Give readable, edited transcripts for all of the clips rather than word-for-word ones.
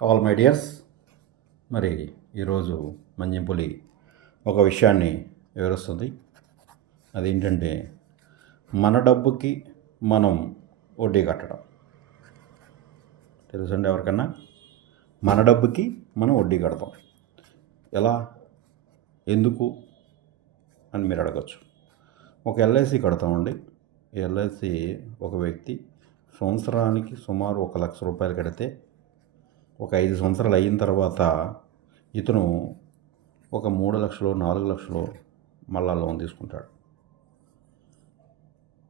All my dears. మరి ఈరోజు మంజింపులి ఒక విషయాన్ని వివరిస్తుంది. అదేంటంటే మన డబ్బుకి మనం వడ్డీ కట్టడం. తెలుసండి ఎవరికన్నా? మన డబ్బుకి మనం వడ్డీ కడతాం. ఎలా, ఎందుకు అని మీరు అడగచ్చు. ఒక ఎల్ఐసి కడతామండి. ఈ ఎల్ఐసి ఒక వ్యక్తి సంవత్సరానికి సుమారు 1,00,000 రూపాయలు కడితే ఒక 5 సంవత్సరాలు అయిన తర్వాత ఇతను ఒక 3 లక్షలు 4 లక్షలు మళ్ళా లోన్ తీసుకుంటాడు.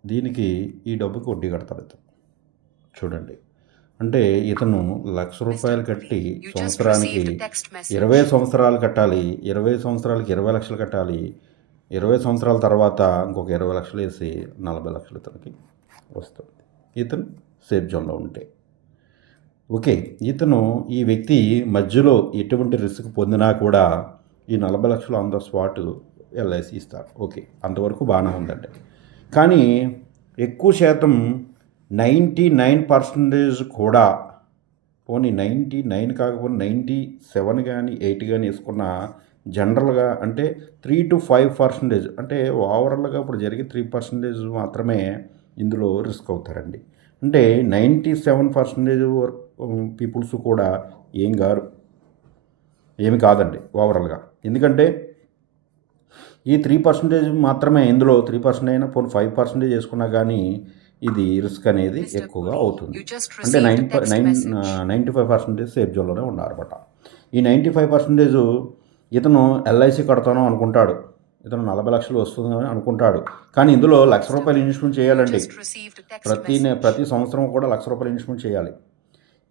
దీనికి ఈ డబ్బుకి వడ్డీ కడతాడు ఇతను. చూడండి, అంటే ఇతను 1,00,000 రూపాయలు కట్టి సంవత్సరానికి 20 సంవత్సరాలు కట్టాలి. 20 సంవత్సరాలకి 20 లక్షలు కట్టాలి. 20 సంవత్సరాల తర్వాత ఇంకొక 20 లక్షలు వేసి 40 లక్షలు ఇతనికి వస్తుంది, ఇతను సేఫ్ జోన్లో ఉంటే. ఓకే, ఈ వ్యక్తి మధ్యలో ఎటువంటి రిస్క్ పొందినా కూడా ఈ 40 లక్షలు ఆన్ ద స్పాట్ ఎల్ఐసి ఇస్తారు. ఓకే, అంతవరకు బాగానే ఉందండి. కానీ ఎక్కువ శాతం 99% కూడా, పోనీ 99 కాకపోతే 97 కానీ 8 కానీ వేసుకున్న జనరల్గా అంటే 3 to 5% అంటే ఓవరాల్గా ఇప్పుడు జరిగే 3% మాత్రమే ఇందులో రిస్క్ అవుతారండి. అంటే 97% పీపుల్స్ కూడా ఏమి కాదండి ఓవరాల్గా. ఎందుకంటే ఈ 3% మాత్రమే, ఇందులో 3% అయినా పోనీ 5% చేసుకున్నా కానీ ఇది రిస్క్ అనేది ఎక్కువగా అవుతుంది. అంటే 95% సేఫ్ జోన్లోనే ఉన్నారన్నమాట. ఈ 95% ఇతను ఎల్ఐసి కడతాను అనుకుంటాడు, ఇతను 40 లక్షలు వస్తుందని అనుకుంటాడు. కానీ ఇందులో 1,00,000 రూపాయలు ఇన్వెస్ట్మెంట్ చేయాలండి. ప్రతి సంవత్సరం కూడా 1,00,000 రూపాయలు ఇన్వెస్ట్మెంట్ చేయాలి.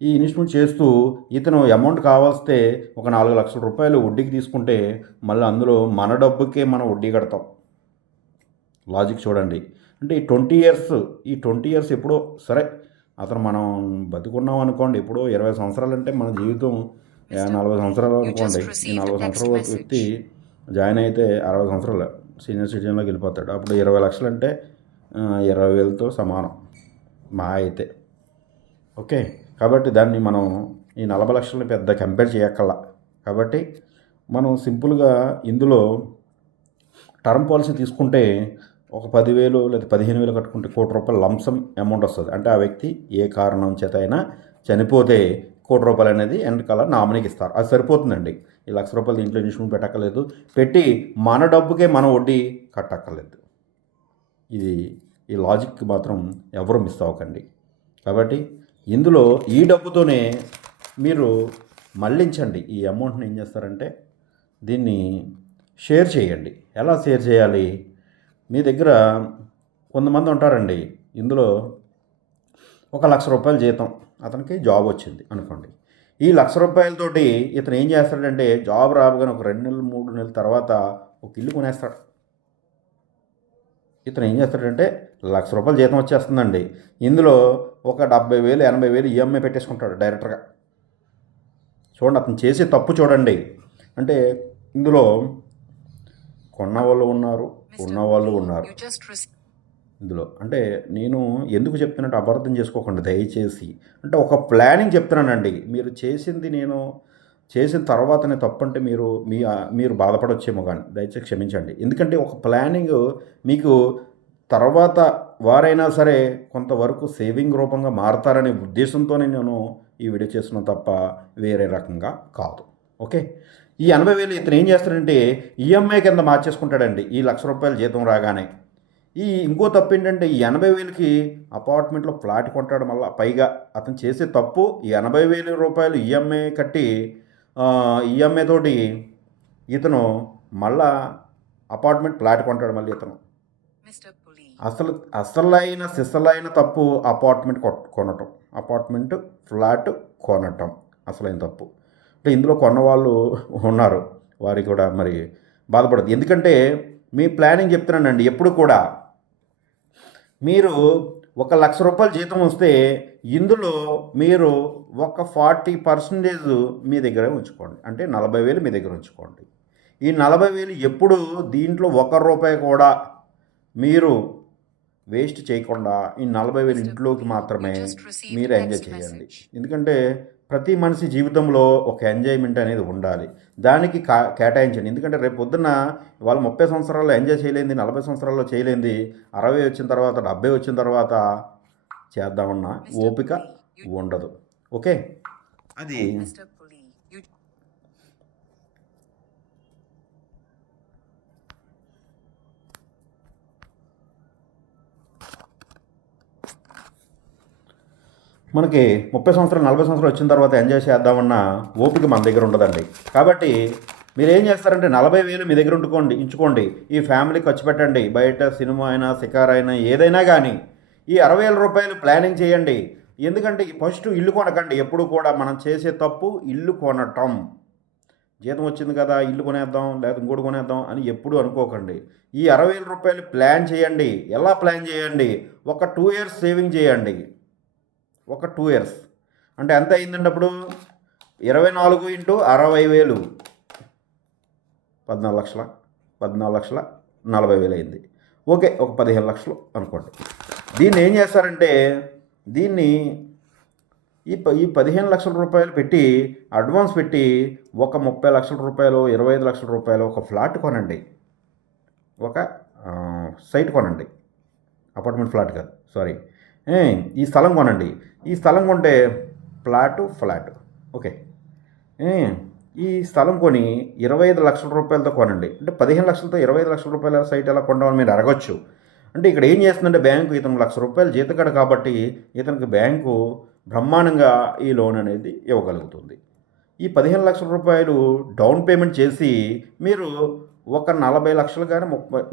ఈ ఇన్వెస్ట్మెంట్ చేస్తూ ఇతను అమౌంట్ కావాల్స్తే ఒక 4 లక్షల రూపాయలు వడ్డీకి తీసుకుంటే మళ్ళీ అందులో మన డబ్బుకే మనం వడ్డీ కడతాం. లాజిక్ చూడండి. అంటే ఈ 20 ఇయర్స్ ఎప్పుడో సరే, అతను మనం బతుకున్నాం అనుకోండి, ఎప్పుడో 20 సంవత్సరాలు అంటే మన జీవితం 40 సంవత్సరాలు అనుకోండి. ఈ 40 సంవత్సరాల వ్యక్తి జాయిన్ అయితే 60 సంవత్సరాలు సీనియర్ సిటిజన్లోకి వెళ్ళిపోతాడు. అప్పుడు 20 లక్షలు అంటే 20,000తో సమానం మా అయితే. ఓకే, కాబట్టి దాన్ని మనం ఈ 40 లక్షలని పెద్ద కంపేర్ చేయక్కల్లా. కాబట్టి మనం సింపుల్గా ఇందులో టర్మ్ పాలసీ తీసుకుంటే ఒక 10,000 లేదా 15,000 కట్టుకుంటే ₹1,00,00,000 లంసమ్ అమౌంట్ వస్తుంది. అంటే ఆ వ్యక్తి ఏ కారణం చేత అయినా చనిపోతే ₹1,00,00,000 అనేది వెనకాల నామినీకి ఇస్తారు. అది సరిపోతుందండి. ఈ ₹1,00,000 దీంట్లో ఇన్వెస్ట్మెంట్ పెట్టక్కర్లేదు. పెట్టి మన డబ్బుకే మనం వడ్డీ కట్టక్కర్లేదు. ఈ లాజిక్ మాత్రం ఎవరు మిస్ అవ్వకండి. కాబట్టి ఇందులో ఈ డబ్బుతోనే మీరు మళ్ళించండి. ఈ అమౌంట్ని ఏం చేస్తారంటే దీన్ని షేర్ చేయండి. ఎలా షేర్ చేయాలి? మీ దగ్గర కొంతమంది ఉంటారండి, ఇందులో ఒక ₹1,00,000 జీతం, అతనికి జాబ్ వచ్చింది అనుకోండి. ఈ ₹1,00,000తోటి ఇతను ఏం చేస్తాడంటే జాబ్ రాగానే ఒక 2 నెలలు 3 నెలల తర్వాత ఒక ఇల్లు కొనేస్తాడు. ఇతను ఏం చేస్తాడంటే ₹1,00,000 జీతం వచ్చేస్తుందండి, ఇందులో ఒక 70,000 80,000 ఈఎంఐ పెట్టేసుకుంటాడు డైరెక్టర్గా. చూడండి, అతను చేసే తప్పు చూడండి. అంటే ఇందులో కొన్నవాళ్ళు ఉన్నారు, ఉన్నవాళ్ళు ఉన్నారు ఇందులో. అంటే నేను ఎందుకు చెప్తున్నట్టు అపార్థం చేసుకోకండి దయచేసి. అంటే ఒక ప్లానింగ్ చెప్తున్నానండి. మీరు చేసింది నేను చేసిన తర్వాతనే తప్పంటే మీరు బాధపడొచ్చేమో, కానీ దయచేసి క్షమించండి. ఎందుకంటే ఒక ప్లానింగ్ మీకు తర్వాత వారైనా సరే కొంతవరకు సేవింగ్ రూపంగా మారతారనే ఉద్దేశంతోనే నేను ఈ వీడియో చేస్తున్నాను తప్ప వేరే రకంగా కాదు. ఓకే, ఈ 80,000 ఇతను ఏం చేస్తాడంటే ఈఎంఐ కింద మార్చేసుకుంటాడండి ఈ ₹1,00,000 జీతం రాగానే. ఇంకో తప్పు ఏంటంటే ఈ 80,000కి అపార్ట్మెంట్లో ఫ్లాట్ కొంటాడు. మళ్ళీ పైగా అతను చేసే తప్పు ఈ 80,000 ఈఎంఐ కట్టి ఈఎంఐ తోటి ఇతను మళ్ళా అపార్ట్మెంట్ ఫ్లాట్ కొంటాడు. మళ్ళీ ఇతను అసలైన తప్పు అపార్ట్మెంట్ ఫ్లాట్ కొనటం అసలైన తప్పు. అంటే ఇందులో కొన్నవాళ్ళు ఉన్నారు, వారికి కూడా మరి బాధపడదు. ఎందుకంటే మీ ప్లానింగ్ చెప్తున్నానండి. ఎప్పుడు కూడా మీరు ఒక ₹1,00,000 జీతం వస్తే ఇందులో మీరు ఒక 40% మీ దగ్గర ఉంచుకోండి. అంటే 40,000 మీ దగ్గర ఉంచుకోండి. ఈ 40,000 ఎప్పుడు దీంట్లో ₹1 కూడా మీరు వేస్ట్ చేయకుండా ఈ 40,000 ఇంట్లోకి మాత్రమే మీరు ఎంజాయ్ చేయండి. ఎందుకంటే ప్రతి మనిషి జీవితంలో ఒక ఎంజాయ్మెంట్ అనేది ఉండాలి. దానికి కేటాయించండి. ఎందుకంటే రేపు పొద్దున్న వాళ్ళు 30 సంవత్సరాల్లో ఎంజాయ్ చేయలేంది, 40 సంవత్సరాల్లో చేయలేంది 60 వచ్చిన తర్వాత, 70 వచ్చిన తర్వాత చేద్దామన్న ఓపిక ఉండదు. ఓకే, అది మనకి 30 సంవత్సరాలు 40 సంవత్సరాలు వచ్చిన తర్వాత ఎంజాయ్ చేద్దామన్న ఓపిక మన దగ్గర ఉండదండి. కాబట్టి మీరు ఏం చేస్తారంటే 40,000 మీ దగ్గర ఉంచుకోండి. ఈ ఫ్యామిలీ ఖర్చు పెట్టండి. బయట సినిమా అయినా, షికార్ అయినా, ఏదైనా కానీ ఈ 60,000 రూపాయలు ప్లానింగ్ చేయండి. ఎందుకంటే ఫస్ట్ ఇల్లు కొనకండి. ఎప్పుడు కూడా మనం చేసే తప్పు ఇల్లు కొనటం. జీతం వచ్చింది కదా ఇల్లు కొనేద్దాం, లేదా ఇంకోటి కొనేద్దాం అని ఎప్పుడు అనుకోకండి. ఈ 60,000 రూపాయలు ప్లాన్ చేయండి. ఎలా ప్లాన్ చేయండి? ఒక 2 ఇయర్స్ సేవింగ్ చేయండి. ఒక 2 ఇయర్స్ అంటే ఎంత అయిందండి అప్పుడు? 24 ఇంటూ 60,000 14 లక్షల 40,000 అయింది. ఓకే, ఒక 15 లక్షలు అనుకోండి. దీన్ని ఏం చేస్తారంటే దీన్ని ఈ 15 లక్షల రూపాయలు పెట్టి అడ్వాన్స్ పెట్టి ఒక 30 లక్షల రూపాయలు, 25 లక్షల రూపాయలు ఒక ఫ్లాట్ కొనండి. ఒక సైట్ కొనండి. అపార్ట్మెంట్ ఫ్లాట్ కాదు, సారీ, ఈ స్థలం కొనండి. ఈ స్థలం కొంటే ఫ్లాట్ ఓకే. ఈ స్థలం కొని 25 లక్షల రూపాయలతో కొనండి. అంటే 15 లక్షలతో 25 లక్షల రూపాయల సైట్ ఎలా కొంటామని మీరు అడగచ్చు. అంటే ఇక్కడ ఏం చేస్తుందంటే బ్యాంకు ఇతను 1,00,000 రూపాయలు జీతగాడు కాబట్టి ఇతనికి బ్యాంకు బ్రహ్మాండంగా ఈ లోన్ అనేది ఇవ్వగలుగుతుంది. ఈ 15 లక్షల రూపాయలు డౌన్ పేమెంట్ చేసి మీరు ఒక 40 లక్షలు కానీ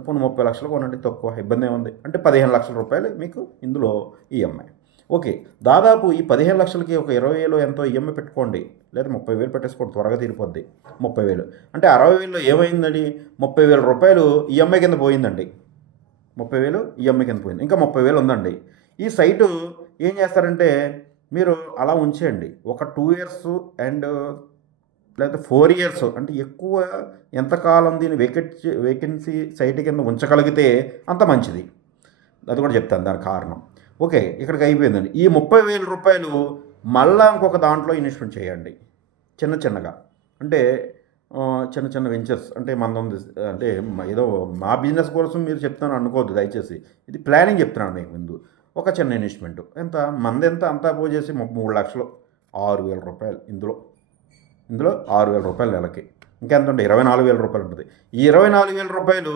30 లక్షలు కొనండి, తక్కువ ఇబ్బంది ఏముంది. అంటే 15 లక్షల రూపాయలు మీకు ఇందులో ఈఎంఐ. ఓకే, దాదాపు ఈ 15 లక్షలకి ఒక 20,000 ఎంతో ఈఎంఐ పెట్టుకోండి, లేదా 30,000 పెట్టేసుకోండి, త్వరగా తీరిపోద్ది. 30,000 అంటే 60,000లో ఏమైందండి? 30,000 రూపాయలు ఈఎంఐ కింద పోయిందండి. 30,000 ఈఎంఐ కింద పోయింది. ఇంకా 30,000 ఉందండి. ఈ సైటు ఏం చేస్తారంటే మీరు అలా ఉంచేయండి. ఒక 2 ఇయర్స్ అండ్ లేదా 4 ఇయర్స్, అంటే ఎక్కువ ఎంతకాలం దీన్ని వేకెన్సీ సైట్ కింద ఉంచగలిగితే అంత మంచిది. అది కూడా చెప్తాను దాని కారణం. ఓకే, ఇక్కడికి అయిపోయిందండి. ఈ 30,000 రూపాయలు మళ్ళా ఇంకొక దాంట్లో ఇన్వెస్ట్మెంట్ చేయండి చిన్నగా. అంటే చిన్న వెంచర్స్ అంటే అంటే ఏదో మా బిజినెస్ కోసం మీరు చెప్తాను అనుకోవద్దు దయచేసి. ఇది ప్లానింగ్ చెప్తున్నాను మీకు ముందు. ఒక చిన్న ఇన్వెస్ట్మెంట్ ఎంత మందెంత అంతా పోజేసి 3 లక్షలు 6,000 రూపాయలు ఇందులో 6,000 రూపాయలు నెలకి. ఇంకెంత ఉంటుంది? 24,000 రూపాయలు ఉంటుంది. ఈ 24,000 రూపాయలు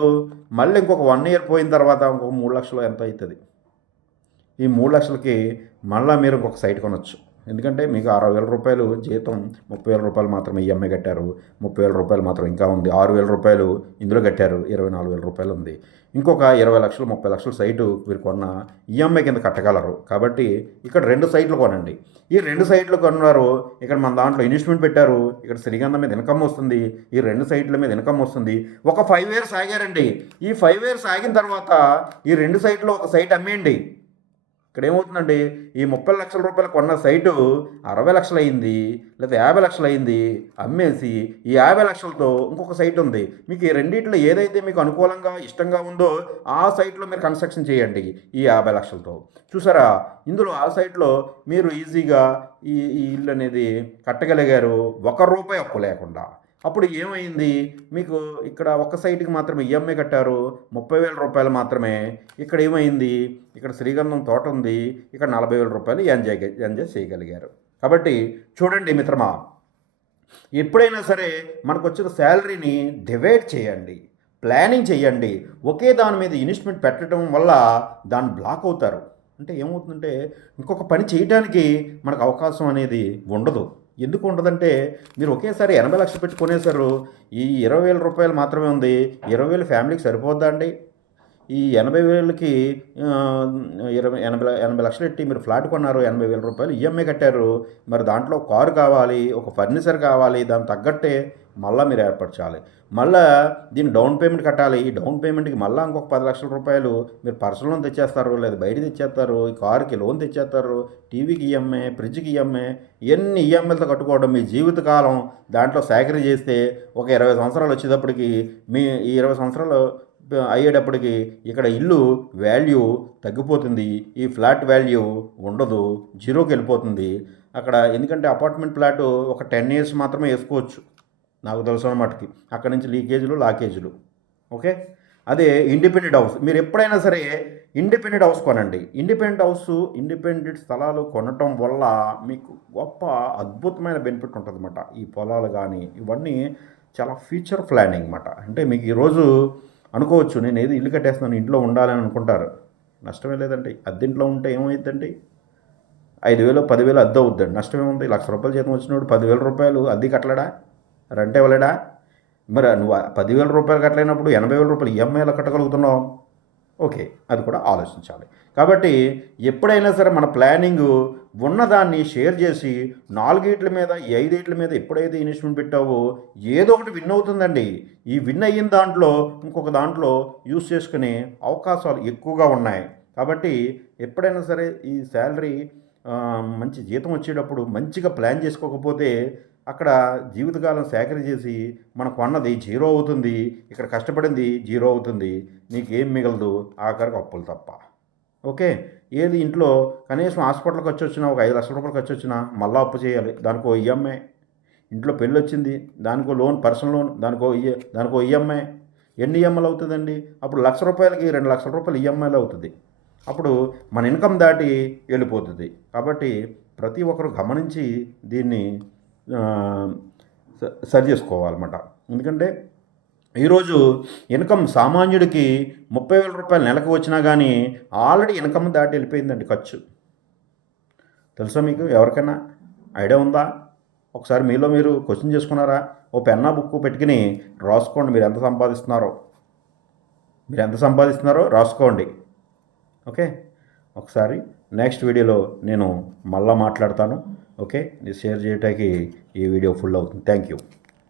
మళ్ళీ ఇంకొక 1 ఇయర్ పోయిన తర్వాత ఇంకొక 3 లక్షలు ఎంత అవుతుంది? ఈ 3 లక్షలకి మళ్ళీ మీరు ఇంకొక సైట్ కొనవచ్చు. ఎందుకంటే మీకు 60,000 రూపాయలు జీతం, 30,000 రూపాయలు మాత్రమే ఈఎంఐ కట్టారు, 30,000 రూపాయలు మాత్రం ఇంకా ఉంది, 6,000 రూపాయలు ఇందులో కట్టారు, 24,000 రూపాయలు ఉంది. ఇంకొక 20 లక్షలు 30 లక్షల సైటు మీరు కొన్న ఈఎంఐ కింద కట్టగలరు. కాబట్టి ఇక్కడ 2 సైట్లు కొనండి. ఈ 2 సైట్లు కొన్నారు, ఇక్కడ మన దాంట్లో ఇన్వెస్ట్మెంట్ పెట్టారు, ఇక్కడ శ్రీగంధం మీద ఇన్కమ్ వస్తుంది, ఈ 2 సైట్ల మీద ఇన్కమ్ వస్తుంది. ఒక 5 ఇయర్స్ ఆగారండి. ఈ 5 ఇయర్స్ ఆగిన తర్వాత ఈ 2 సైట్లో ఒక సైట్ అమ్మేయండి. ఇక్కడ ఏమవుతుందండి? ఈ 30 లక్షల రూపాయలు కొన్న సైటు 60 లక్షలు అయింది, లేదా 50 లక్షలు అయింది. అమ్మేసి ఈ 50 లక్షలతో ఇంకొక సైట్ ఉంది. మీకు ఈ రెండింటిలో ఏదైతే మీకు అనుకూలంగా ఇష్టంగా ఉందో ఆ సైట్లో మీరు కన్స్ట్రక్షన్ చేయండి ఈ 50 లక్షలతో. చూసారా, ఇందులో ఆ సైట్లో మీరు ఈజీగా ఈ ఇల్లు అనేది కట్టగలిగారు, ₹1 అప్పు లేకుండా. అప్పుడు ఏమైంది? మీకు ఇక్కడ ఒక సైట్కి మాత్రమే ఈఎంఐ కట్టారు, 30,000 రూపాయలు మాత్రమే. ఇక్కడ ఏమైంది? ఇక్కడ శ్రీగంధం తోట ఉంది, ఇక్కడ 40,000 రూపాయలు ఎంజాయ్ చేయగలిగారు. కాబట్టి చూడండి మిత్రమా, ఎప్పుడైనా సరే మనకు వచ్చిన శాలరీని డివైడ్ చేయండి, ప్లానింగ్ చేయండి. ఒకే దాని మీద ఇన్వెస్ట్మెంట్ పెట్టడం వల్ల దాన్ని బ్లాక్ అవుతారు. అంటే ఏమవుతుందంటే ఇంకొక పని చేయడానికి మనకు అవకాశం అనేది ఉండదు. ఎందుకు ఉండదంటే మీరు ఒకేసారి 80 లక్షలు పెట్టి కొనేసారు, ఈ 20,000 రూపాయలు మాత్రమే ఉంది. 20,000 ఫ్యామిలీకి సరిపోద్దా అండి? ఈ 80,000కి 80 లక్షలు పెట్టి మీరు ఫ్లాట్ కొన్నారు, 80,000 రూపాయలు ఈఎంఐ కట్టారు. మరి దాంట్లో కారు కావాలి, ఒక ఫర్నిచర్ కావాలి, దానికి తగ్గట్టే మళ్ళీ మీరు ఏర్పరచాలి. మళ్ళీ దీన్ని డౌన్ పేమెంట్ కట్టాలి. ఈ డౌన్ పేమెంట్కి మళ్ళీ ఇంకొక 10 లక్షల రూపాయలు మీరు పర్సనల్ లోన్ తెచ్చేస్తారు, లేదా బయట తెచ్చేస్తారు, ఈ కారుకి లోన్ తెచ్చేస్తారు, టీవీకి ఈఎంఐ, ఫ్రిడ్జ్కి ఈఎంఐ, ఇవన్నీ ఈఎంఐలతో కట్టుకోవడం మీ జీవితకాలం దాంట్లో సేకరి చేస్తే ఒక 20 సంవత్సరాలు వచ్చేటప్పటికి మీ ఈ 20 సంవత్సరాలు అయ్యేటప్పటికి ఇక్కడ ఇల్లు వాల్యూ తగ్గిపోతుంది, ఈ ఫ్లాట్ వాల్యూ ఉండదు, జీరోకి వెళ్ళిపోతుంది అక్కడ. ఎందుకంటే అపార్ట్మెంట్ ఫ్లాట్ ఒక 10 years మాత్రమే వేసుకోవచ్చు నాకు తెలిసిన మటుకి, అక్కడ నుంచి లీకేజీలు లాకేజీలు. ఓకే, అదే ఇండిపెండెంట్ హౌస్ మీరు ఎప్పుడైనా సరే ఇండిపెండెంట్ హౌస్ కొనండి. ఇండిపెండెంట్ స్థలాలు కొనటం వల్ల మీకు గొప్ప అద్భుతమైన బెనిఫిట్ ఉంటుంది అన్నమాట. ఈ పొలాలు కానీ ఇవన్నీ చాలా ఫ్యూచర్ ప్లానింగ్ అన్నమాట. అంటే మీకు ఈరోజు అనుకోవచ్చు నేను ఏది ఇల్లు కట్టేస్తున్నాను ఇంట్లో ఉండాలని అనుకుంటారు, నష్టమే లేదండి. అద్దెంట్లో ఉంటే ఏమవుతుందండి, 5,000 10,000 అద్దె అవుద్దండి, నష్టమేముంది. ₹1,00,000 జీతం వచ్చినప్పుడు ₹10,000 అద్దె కట్టలేడా, రెంట్ ఇవ్వలేడా? మరి నువ్వు ₹10,000 కట్టలేనప్పుడు ₹80,000 ఈఎంఐలో కట్టగలుగుతున్నావు. ఓకే, అది కూడా ఆలోచించాలి. కాబట్టి ఎప్పుడైనా సరే మన ప్లానింగ్ ఉన్నదాన్ని షేర్ చేసి 4 మీద 5 మీద ఎప్పుడైతే ఇన్వెస్ట్మెంట్ పెట్టావో ఏదో ఒకటి విన్ అవుతుందండి. ఈ విన్ అయిన దాంట్లో ఇంకొక దాంట్లో యూస్ చేసుకునే అవకాశాలు ఎక్కువగా ఉన్నాయి. కాబట్టి ఎప్పుడైనా సరే ఈ శాలరీ మంచి జీతం వచ్చేటప్పుడు మంచిగా ప్లాన్ చేసుకోకపోతే అక్కడ జీవితకాలం సేకరి చేసి మనం కొన్నది జీరో అవుతుంది, ఇక్కడ కష్టపడింది జీరో అవుతుంది, నీకేం మిగలదు, ఆఖరికి అప్పులు తప్ప. ఓకే, ఏది ఇంట్లో కనీసం హాస్పిటల్ ఖర్చు వచ్చినా ఒక ₹5,00,000 ఖర్చు వచ్చినా మళ్ళీ అప్పు చేయాలి, దానికో ఈఎంఐ. ఇంట్లో పెళ్ళి వచ్చింది దానికో లోన్, పర్సనల్ లోన్, దానికో ఈఎంఐ. ఎన్ని ఈఎంఐలు అవుతుందండి? అప్పుడు ₹1,00,000కి ₹2,00,000 ఈఎంఐలు అవుతుంది. అప్పుడు మన ఇన్కమ్ దాటి వెళ్ళిపోతుంది. కాబట్టి ప్రతి ఒక్కరు గమనించి దీన్ని సరి చేసుకోవాలన్నమాట. ఎందుకంటే ఈరోజు ఇన్కమ్ సామాన్యుడికి ₹30,000 నెలకు వచ్చినా కానీ ఆల్రెడీ ఇన్కమ్ దాటి వెళ్ళిపోయిందండి ఖర్చు. తెలుసా మీకు? ఎవరికైనా ఐడియా ఉందా? ఒకసారి మీలో మీరు క్వశ్చన్ చేసుకున్నారా? ఓ పెన్నా బుక్ పెట్టుకుని రాసుకోండి, మీరు ఎంత సంపాదిస్తున్నారో రాసుకోండి. ఓకే, ఒకసారి నెక్స్ట్ వీడియోలో నేను మళ్ళీ మాట్లాడతాను. ఓకే, షేర్ చేయడానికి ఈ వీడియో ఫుల్ అవుతుంది. Thank you.